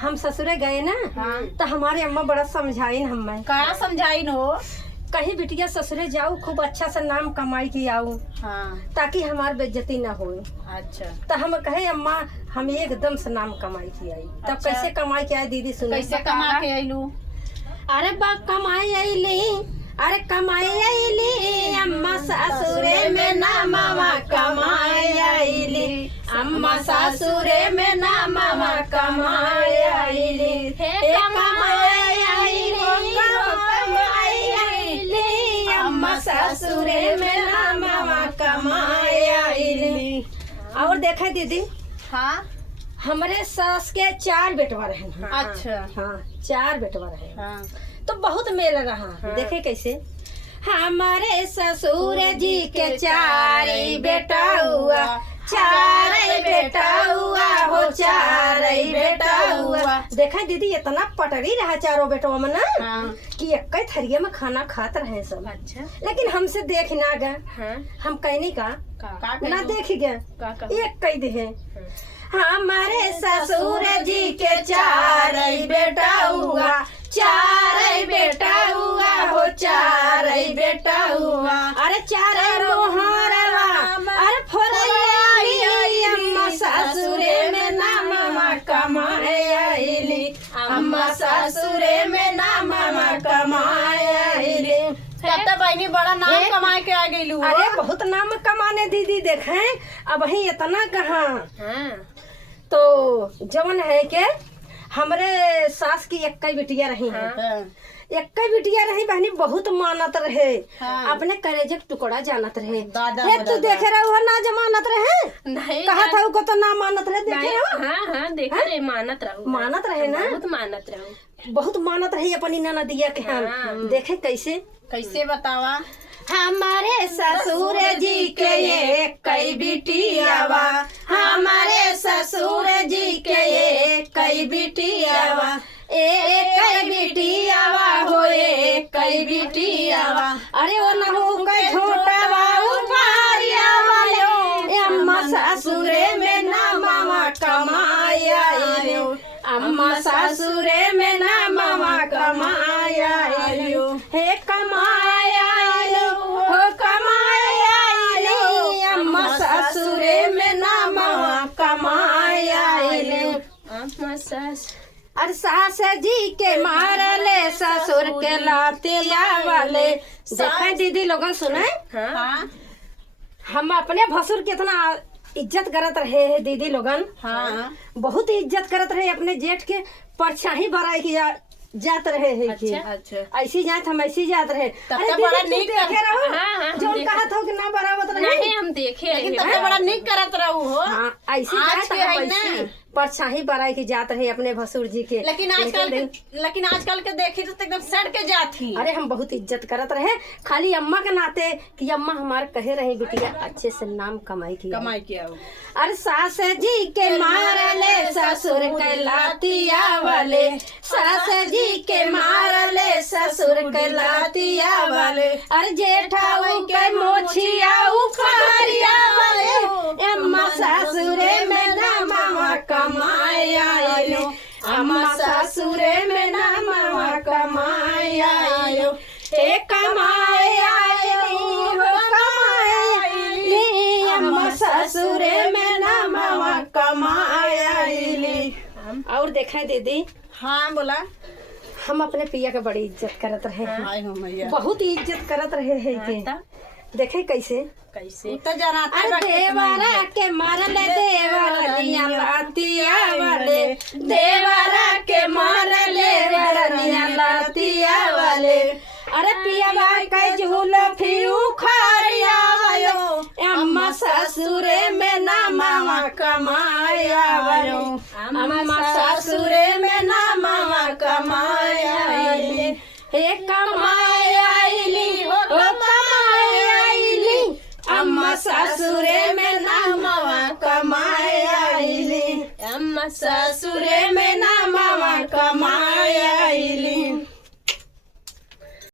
हम ससुरे गए ना। हाँ। तो हमारे अम्मा बड़ा समझाइन हमें। का समझाइन हो? कहीं बिटिया ससुरे जाऊ, खूब अच्छा से नाम कमाई के आऊ, हाँ। ताकि हमार बेइज्जती ना हो। अच्छा। तो हम कहे अम्मा हम एकदम से नाम कमाई के आई। तब अच्छा। कैसे कमाई के आई दीदी सुनो। कैसे कमा के आइलू? अरे बा कमाई आईली, अरे कमाई आईली अम्मा ससुरे में नामवा कमाई आईली, अम्मा ससुरे में नामवा कमाई आईली, हे कमाई आईली, कमाई आईली अम्मा ससुरे में नामवा कमाई आईली। और देखा दीदी, हाँ। हमारे सास के 4 बेटवा रहे। अच्छा। हाँ 4 बेटवा रहे। हाँ। तो बहुत मेल रहा। देखे कैसे, हमारे ससुर जी के 4 बेटा हुआ, 4 बेटा हुआ हो, 4 बेटा हुआ। देखा दीदी इतना पटरी रहा 4 बेटवा में ना। हाँ। कि एक थरिया में खाना खात रहे सब। अच्छा। लेकिन हमसे देख ना गए। हाँ। हम कहनी का ना देख गए, का एक कह दे। हमारे ससुर जी के 4 बेटा हुआ, 4 बेटा हुआ हो, 4 बेटा हुआ। अरे 4 मोहरवा, अरे फोरैली अम्मा ससुरे में नामवा कमाए आईली, अम्मा ससुरे में नामवा कमाए आईली। तब तो बहनी बड़ा नाम कमा के आ गई। अरे बहुत नाम कमाने दीदी देखे। अब ही इतना कहाँ। तो जवन है के हमरे सास की एक बिटिया रही है। एक बिटिया रही बहनी, बहुत मानत रहे। हाँ। अपने कलेजे के टुकड़ा जानत रहे। दादा हे तू देखे रहे हो ना जमानत रहे। नहीं कहा था को तो ना मानत रहे। देखे रहो। हाँ हाँ देखे रहे, मानत रहू। मानत रहे ना, बहुत मानत रहू। बहुत मानत रही अपनी ननदिया के। हम देखे कैसे। कैसे बतावा? हमारे ससुर जी के एक बिटियावा, हमारे ससुर जी के एक बिटियावा, एक बिटियावा हो, एक बिटियावा। अरे वो न हो के झोटावा उपारियावा लो, अम्मा ससुरे में नामवा कमाई आइलो, अम्मा ससुरे में नामवा कमाई आइलो, हे कमाई आइलो हो, कमाई आइलो अम्मा ससुरे में नामवा कमाई आइलो। अम्मा सास अरे सास जी के मारले, ससुर के लातिया वाले। देखा दीदी लोगन सुने। हाँ। हम अपने भसुर कितना इज्जत करत रहे हैं दीदी लोगन। हाँ। बहुत इज्जत करत रहे अपने जेठ के, परछाई बराई की जात रहे हैं। अच्छा। ऐसी जात हम ऐसी जात रहे। तब अरे तो दीदी, बड़ा तू नीक देखे रहो। हाँ, हाँ, हम जो देखे। कहा था कि ना बरावत रहे। नहीं हम देखे लेकिन रहे। तब तो बड़ा नीक करत रहू हो। हाँ ऐसी आज जात के हम है ना। ऐसी परछाई बराई की जात रहे अपने भसुर जी के। लेकिन आजकल के देखी तो एकदम सड़ के जाती। अरे हम बहुत इज्जत करत रहे, खाली अम्मा के नाते कि अम्मा हमारे कहे रहे बिटिया अच्छे से नाम कमाई की। कमाई किया। अरे सास जी के मारले, ससुर के लातिया वाले, सास जी के मारले, ससुर के लातिया वाले। अरे जेठाऊ के मोछिया उखारिया वाले, अम्मा ससुरे में नामवा कमाई आइलो, अम्मा ससुरे में नामवा कमाई आइलो, हे कमाई आइलो हो, कमाई आइली अम्मा ससुरे में नामवा कमाई आइली। और देखा दीदी, हाँ बोला। हम अपने पिया के बड़ी इज्जत करत रहे हैं। हाय हो मैया। बहुत ही इज्जत करत रहे हैं के। देखे कैसे। कैसे तो जनाते अरे देवरा के मारले, देवरनिया लातिया वाले, देवरा के मारले, देवरनिया लातिया वाले। अरे पियावा के झूलो फिर उखारिया वालो, अम्मा ससुरे में नामवा कमाई आइलो, अम्मा ससुरे में नामवा कमाई आइली, हे कमाई आइली हो, कमाई आइली अम्मा ससुरे में नामवा कमाई आइली, अम्मा ससुरे में नामवा कमाई आइली।